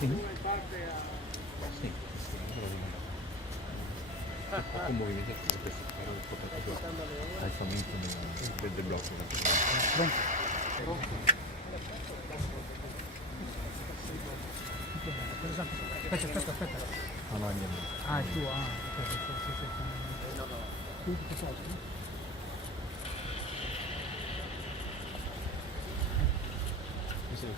Sì, un movimento che questo spero che proprio alzamento del blocco. Aspetta. No, no, andiamo. Ah, è tuo, ok. Tu che soldi? Questo è il